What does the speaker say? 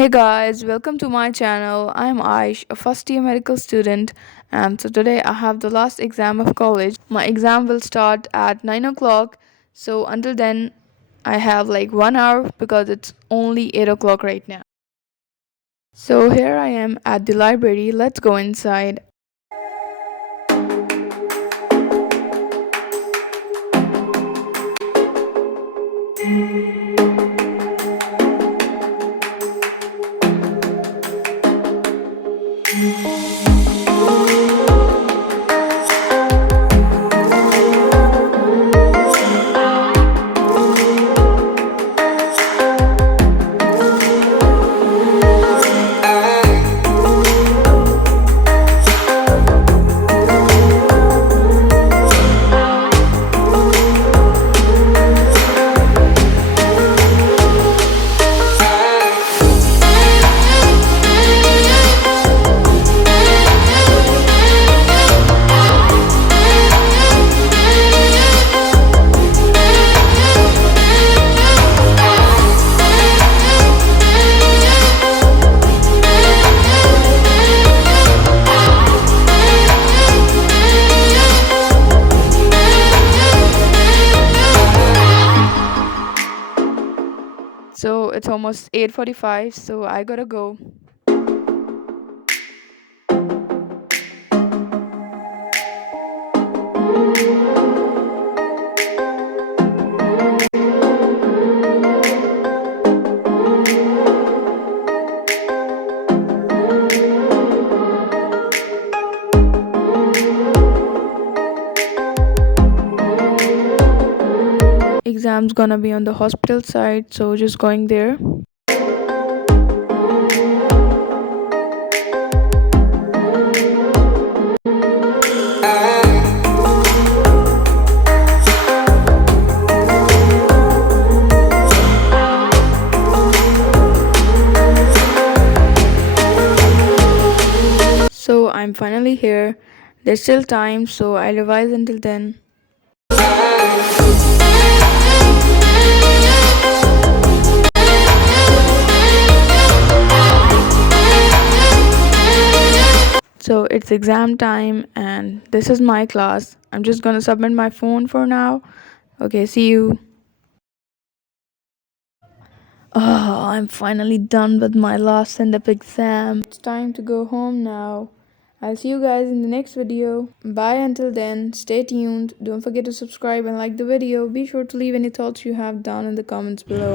Hey guys, welcome to my channel. I'm Ayesh, a first year medical student, and so today I have the last exam of college. My exam will start at 9 o'clock, so until then, I have like 1 hour because it's only 8 o'clock right now. So here I am at the library. Let's go inside. So it's almost 8:45, so I gotta go. Exam's gonna be on the hospital side, so just going there. So I'm finally here. There's still time, so I'll revise until then. So it's exam time, and this is my class. I'm just gonna submit my phone for now. Okay, see you. Oh, I'm finally done with my last send-up exam. It's time to go home now. I'll see you guys in the next video. Bye until then. Stay tuned. Don't forget to subscribe and like the video. Be sure to leave any thoughts you have down in the comments below.